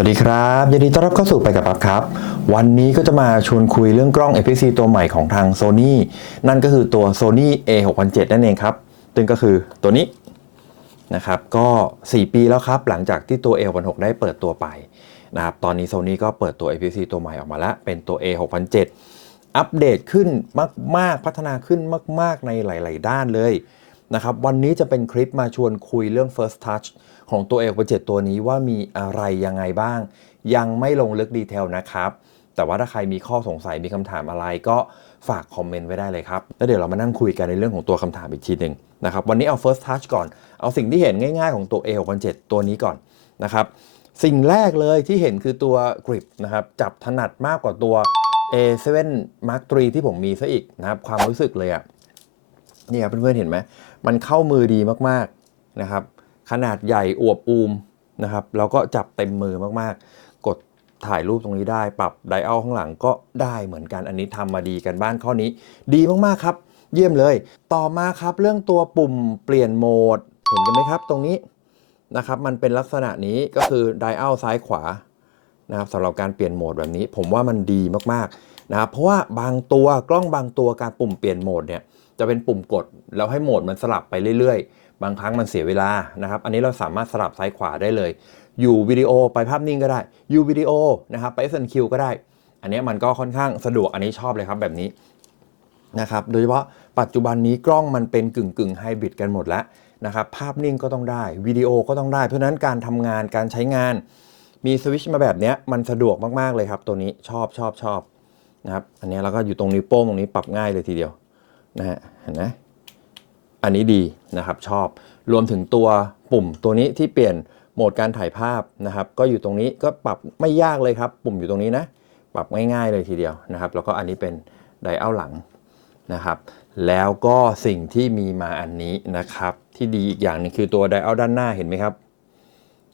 วัสดีครับยินดีต้อนรับเข้าสู่ไปกับปั๊บครับ วันนี้ก็จะมาชวนคุยเรื่องกล้อง APC ตัวใหม่ของทาง Sony นั่นก็คือตัว Sony A6007 นั่นเองครับ ซึ่งก็คือตัวนี้นะครับ ก็ 4 ปีแล้วครับหลังจากที่ตัว A616 ได้เปิดตัวไปนะครับ ตอนนี้ Sony ก็เปิดตัว APC ตัวใหม่ออกมาแล้ว เป็นตัว A6007 อัปเดตขึ้นมาก ๆ พัฒนาขึ้นมาก ๆ ในหลาย ๆ ด้านเลยนะครับ วันนี้จะเป็นคลิปมาชวนคุยเรื่อง First Touch ของตัว A67 ตัวนี้ว่ามีอะไรยังไงบ้าง ยังไม่ลงลึกดีเทลนะครับ แต่ว่าถ้าใครมีข้อสงสัยมีคำถามอะไรก็ฝากคอมเมนต์ไว้ได้เลยครับ แล้วเดี๋ยวเรามานั่งคุยกันในเรื่องของตัวคำถามอีกทีหนึ่งนะครับ วันนี้เอา First Touch ก่อน เอาสิ่งที่เห็นง่ายๆของตัว A67 ตัวนี้ก่อนนะครับ สิ่งแรกเลยที่เห็นคือตัวกริปนะครับ จับถนัดมากกว่าตัว A7 Mark III ที่ผมมีซะอีกนะครับ ความรู้สึกเลยอะนี่ครับเพื่อนๆเห็นไหม มันเข้ามือดีมากๆนะครับ ขนาดใหญ่อวบอูมนะครับแล้วก็จับเต็มมือมากๆ กดถ่ายรูปตรงนี้ได้ปรับไดอัลข้างหลังก็ได้เหมือนกันอันนี้ทำมาดีกันบ้านข้อนี้ ดีมากๆครับ เยี่ยมเลย ต่อมาครับเรื่องตัวปุ่มเปลี่ยนโหมด เห็นกันไหมครับตรงนี้นะครับมันเป็นลักษณะนี้ก็คือไดอัลซ้ายขวานะครับสำหรับการเปลี่ยนโหมดแบบนี้ ผมว่ามันดีมากๆนะครับเพราะว่าบางตัวกล้องบางตัวการปุ่มเปลี่ยนโหมดเนี่ยจะเป็นปุ่มกด แล้วให้โหมดมันสลับไปเรื่อยๆ บางครั้งมันเสียเวลานะครับ อันนี้เราสามารถสลับซ้ายขวาได้เลย อยู่วิดีโอไปภาพนิ่งก็ได้ อยู่วิดีโอนะครับไป SNQ ก็ได้ อันนี้มันก็ค่อนข้างสะดวกอันนี้ชอบเลยครับแบบนี้นะครับ โดยเฉพาะปัจจุบันนี้กล้องมันเป็นกึ่งกึ่งไฮบริดกันหมดแล้วนะครับ ภาพนิ่งก็ต้องได้ วิดีโอก็ต้องได้ เพราะนั้นการทำงานการใช้งาน มีสวิตช์มาแบบนี้มันสะดวกมากๆเลยครับ ตัวนี้ชอบชอบชอบนะครับ อันนี้เราก็อยู่ตรงนิ้วโป้งตรงนี้ปรับง่ายเลยทีเดียวนะฮะเห็นไหม อันนี้ดีนะครับชอบ รวมถึงตัวปุ่มตัวนี้ที่เปลี่ยนโหมดการถ่ายภาพนะครับ ก็อยู่ตรงนี้ก็ปรับไม่ยากเลยครับ ปุ่มอยู่ตรงนี้นะ ปรับง่ายๆเลยทีเดียวนะครับ แล้วก็อันนี้เป็นไดอัลหลังนะครับ แล้วก็สิ่งที่มีมาอันนี้นะครับ ที่ดีอีกอย่างหนึงคือตัวไดอัลด้านหน้าเห็นไหมครับ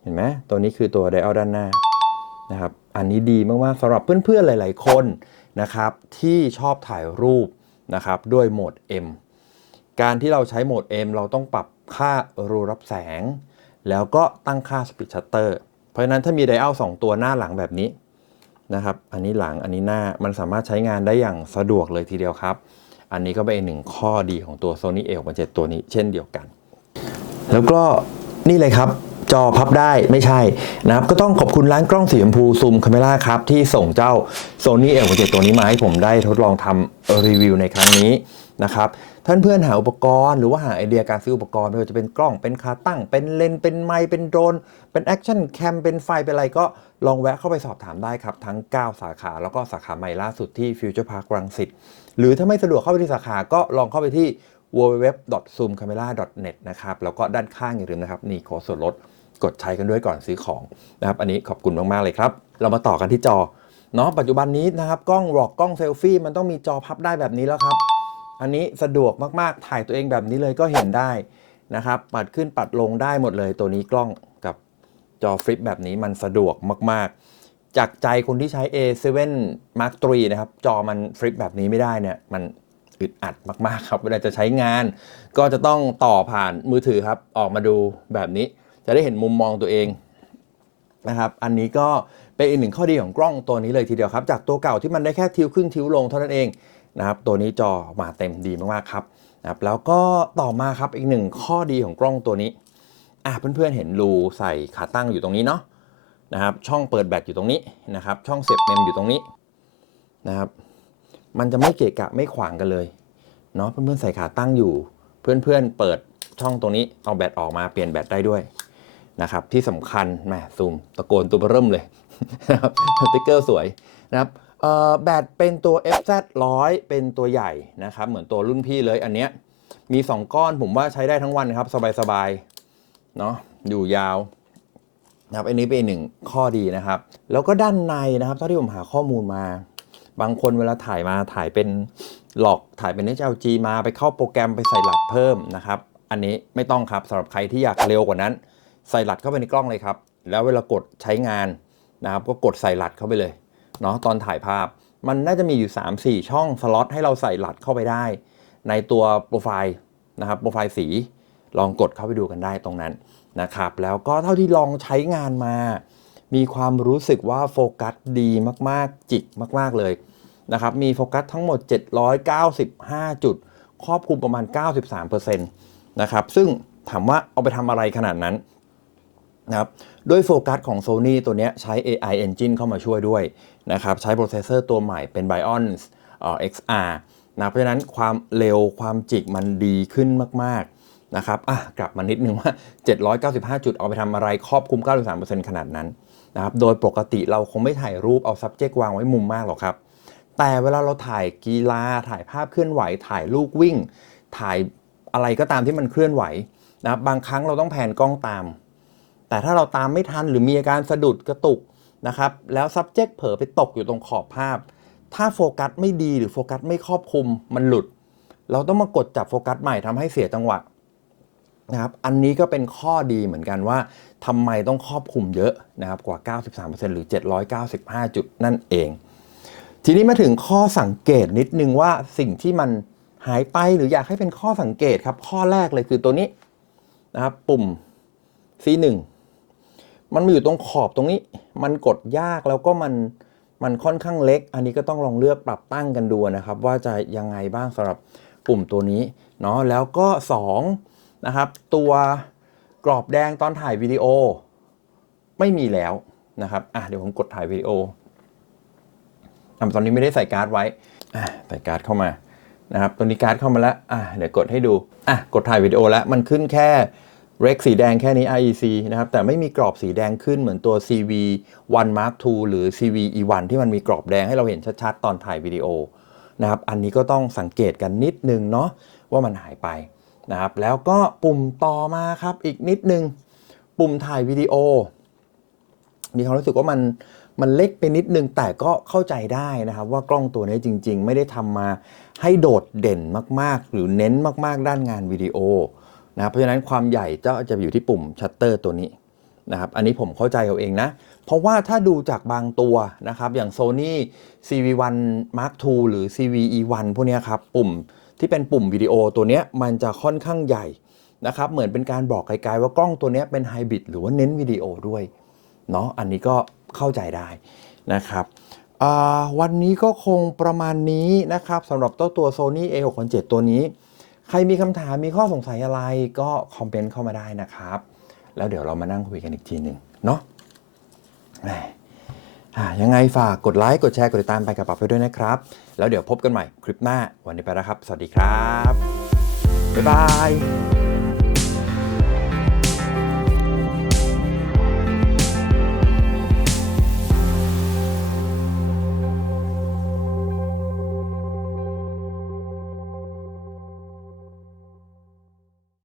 เห็นไหมตัวนี้คือตัวไดอัลด้านหน้านะครับ อันนี้ดีมากๆสำหรับเพื่อนๆหลาย ๆ คนนะครับ ที่ชอบถ่ายรูปนะครับด้วยโหมด M การที่เราใช้โหมด M เราต้องปรับค่ารูรับแสง แล้วก็ตั้งค่า Speed Shutter เพราะฉะนั้นถ้ามีไดอัล2ตัวหน้าหลังแบบนี้นะครับ อันนี้หลังอันนี้หน้ามันสามารถใช้งานได้อย่างสะดวกเลยทีเดียวครับ อันนี้ก็เป็นหนึ่งข้อดีของตัว Sony A67 ตัวนี้เช่นเดียวกัน แล้วก็นี่เลยครับ จอพับได้ไม่ใช่นะครับก็ต้องขอบคุณร้านกล้องสีชมพูซูมคาเมล่าครับ ที่ส่งเจ้า Sony A67 ตัวนี้มาให้ผมได้ทดลองทำรีวิวในครั้งนี้นะครับท่านเพื่อนหาอุปกรณ์หรือว่าหาไอเดียการซื้ออุปกรณ์ไม่ว่าจะเป็นกล้องเป็นขาตั้ง เป็นเลนเป็นไมค์เป็นโดรน เป็นแอคชั่นแคมเป็นไฟเป็นอะไรก็ลองแวะเข้าไปสอบถามได้ครับ ทั้ง 9 สาขาแล้วก็สาขาใหม่ล่าสุดที่ Future Park รังสิตหรือถ้าไม่สะดวกเข้าไปที่สาขาก็ลองเข้าไปที่ www.zoomcamera.net นะครับ แล้วก็ด้านข้างอย่าลืมนะครับนี่โค้ดส่วนลด กดใช้กันด้วยก่อนซื้อของนะครับ อันนี้ขอบคุณมาก ๆ เลยครับ เรามาต่อกันที่จอเนาะปัจจุบันนี้นะครับกล้องหลอกกล้องเซลฟี่มันต้องมีจอพับได้แบบนี้แล้วครับ อันนี้สะดวกมากๆถ่ายตัวเองแบบนี้เลยก็เห็นได้นะครับ ปัดขึ้นปัดลงได้หมดเลย ตัวนี้กล้องกับจอฟลิปแบบนี้มันสะดวกมาก ๆ จากใจคนที่ใช้ A7 Mark III นะครับ จอมันฟลิปแบบนี้ไม่ได้เนี่ยมันอึดอัดมาก ๆ ครับ เวลาจะใช้งาน ก็จะต้องต่อผ่านมือถือครับ ออกมาดูแบบนี้ จะได้เห็นมุมมองตัวเองนะครับ อันนี้ก็เป็นอีกหนึ่งข้อดีของกล้องตัวนี้เลยทีเดียวครับ จากตัวเก่าที่มันได้แค่ทิวขึ้นทิวลงเท่านั้นเองนะครับ ตัวนี้จอมาเต็มดีมากๆครับนะครับ แล้วก็ต่อมาครับอีกหนึ่งข้อดีของกล้องตัวนี้อะเพื่อนๆเห็นรูใส่ขาตั้งอยู่ตรงนี้เนาะนะครับ ช่องเปิดแบตอยู่ตรงนี้นะครับ ช่องเสียบเมมอยู่ตรงนี้นะครับ มันจะไม่เกะกะไม่ขวางกันเลยเนาะเพื่อนๆใส่ขาตั้งอยู่ เพื่อนๆเปิดช่องตรงนี้เอาแบตออกมาเปลี่ยนแบตได้ด้วย นะครับที่สำคัญแหมซูมตะโกนตัวเริ่มเลยนะครับสติ๊กเกอร์สวยนะครับแบตเป็นตัว FZ 100 เป็นตัวใหญ่นะครับเหมือนตัวรุ่นพี่เลยอันเนี้ยมี 2 ก้อนผมว่าใช้ได้ทั้งวันครับ สบายๆเนาะอยู่ยาวนะครับอันนี้เป็นหนึ่งข้อดีนะครับ แล้วก็ด้านในนะครับเท่าที่ผมหาข้อมูลมา บางคนเวลาถ่ายมาถ่ายเป็นหลอกถ่ายเป็น HLG มาไปเข้าโปรแกรมไปใส่หลัดเพิ่มนะครับ อันนี้ไม่ต้องครับสำหรับใครที่อยากเร็วกว่านั้น ใส่หลัดเข้าไปในกล้องเลยครับ แล้วเวลากดใช้งานนะครับก็กดใส่หลัดเข้าไปเลยเนาะตอนถ่ายภาพ มันน่าจะมีอยู่ 3-4 ช่องสล็อตให้เราใส่หลัดเข้าไปได้ ในตัวโปรไฟล์นะครับโปรไฟล์สีลองกดเข้าไปดูกันได้ตรงนั้นนะครับ แล้วก็เท่าที่ลองใช้งานมา มีความรู้สึกว่าโฟกัสดีมากๆ จิกมาก ๆเลยนะครับ มีโฟกัสทั้งหมด 795 จุด ครอบคลุมประมาณ 93%นะครับ ซึ่งถามว่าเอาไปทำอะไรขนาดนั้น นะครับด้วยโฟกัสของ Sony ตัวนี้ใช้ AI Engine เข้ามาช่วยด้วยนะครับใช้โปรเซสเซอร์ตัวใหม่เป็น Bion เอ่อ XR นะเพราะฉะนั้นความเร็วความจิกมันดีขึ้นมากๆนะครับอะกลับมานิดนึงว่า 795 จุดเอาไปทำอะไรครอบคลุม 93%ขนาดนั้นนะครับโดยปกติเราคงไม่ถ่ายรูปเอา subject วางไว้มุมมากหรอกครับ แต่เวลาเราถ่ายกีฬาถ่ายภาพเคลื่อนไหว ถ่ายลูกวิ่ง ถ่ายอะไรก็ตามที่มันเคลื่อนไหวนะครับบางครั้งเราต้องแผนกล้องตาม แต่ถ้าเราตามไม่ทันหรือมีอาการสะดุดกระตุกนะครับ แล้ว subject เผลอไปตกอยู่ตรงขอบภาพ ถ้าโฟกัสไม่ดีหรือโฟกัสไม่ครอบคลุมมันหลุด เราต้องมากดจับโฟกัสใหม่ทำให้เสียจังหวะนะครับ อันนี้ก็เป็นข้อดีเหมือนกันว่าทำไมต้องครอบคลุมเยอะนะครับกว่า 93%หรือ 795 จุดนั่นเอง ทีนี้มาถึงข้อสังเกตนิดนึงว่าสิ่งที่มันหายไปหรืออยากให้เป็นข้อสังเกตครับ ข้อแรกเลยคือตัวนี้นะครับปุ่ม C1 มันมาอยู่ตรงขอบตรงนี้ มันกดยากแล้วก็มันมันค่อนข้างเล็ก อันนี้ก็ต้องลองเลือกปรับตั้งกันดูนะครับ ว่าจะยังไงบ้างสำหรับปุ่มตัวนี้เนาะแล้วก็2นะครับตัวกรอบแดงตอนถ่ายวิดีโอ ไม่มีแล้วนะครับอะเดี๋ยวผมกดถ่ายวิดีโออะตอนนี้ไม่ได้ใส่การ์ดไว้อะใส่การ์ดเข้ามานะครับตัวนี้การ์ดเข้ามาแล้วอะเดี๋ยวกดให้ดูอะกดถ่ายวิดีโอแล้วมันขึ้นแค่ เรกสีแดงแค่นี้ IEC นะครับ แต่ไม่มีกรอบสีแดงขึ้นเหมือนตัว CV 1 Mark II หรือ CV E1 ที่มันมีกรอบแดงให้เราเห็นชัดๆ ตอนถ่ายวิดีโอนะครับ อันนี้ก็ต้องสังเกตกันนิดนึงเนาะว่ามันหายไปนะครับ แล้วก็ปุ่มต่อมาครับอีกนิดนึง ปุ่มถ่ายวิดีโอ มีความรู้สึกว่ามันมันเล็กไปนิดนึง แต่ก็เข้าใจได้นะครับ ว่ากล้องตัวนี้จริง ๆ ไม่ได้ทำมาให้โดดเด่นมากๆ หรือเน้นมากๆ ด้านงานวิดีโอ นะครับเพราะฉะนั้นความใหญ่ก็จะอยู่ที่ปุ่มชัตเตอร์ตัวนี้นะครับอันนี้ผมเข้าใจเอาเองนะ เพราะว่าถ้าดูจากบางตัวนะครับ อย่าง Sony CV1 Mark II หรือ CVE1 พวกนี้ครับ ปุ่มที่เป็นปุ่มวิดีโอตัวนี้มันจะค่อนข้างใหญ่นะครับ เหมือนเป็นการบอกไกลๆว่ากล้องตัวนี้เป็นไฮบริดหรือว่าเน้นวิดีโอด้วยเนาะอันนี้ก็เข้าใจได้นะครับวันนี้ก็คงประมาณนี้นะครับสำหรับเจ้าตัว Sony A6 7ตัวนี้ ใครมีคำถามมีข้อสงสัยอะไรก็คอมเมนต์เข้ามาได้นะครับ แล้วเดี๋ยวเรามานั่งคุยกันอีกทีหนึ่งเนาะยังไงฝากกดไลค์ กดแชร์ กดติดตามไปกับปับไปด้วยนะครับ แล้วเดี๋ยวพบกันใหม่คลิปหน้าวันนี้ไปแล้วครับ สวัสดีครับ บ๊ายบาย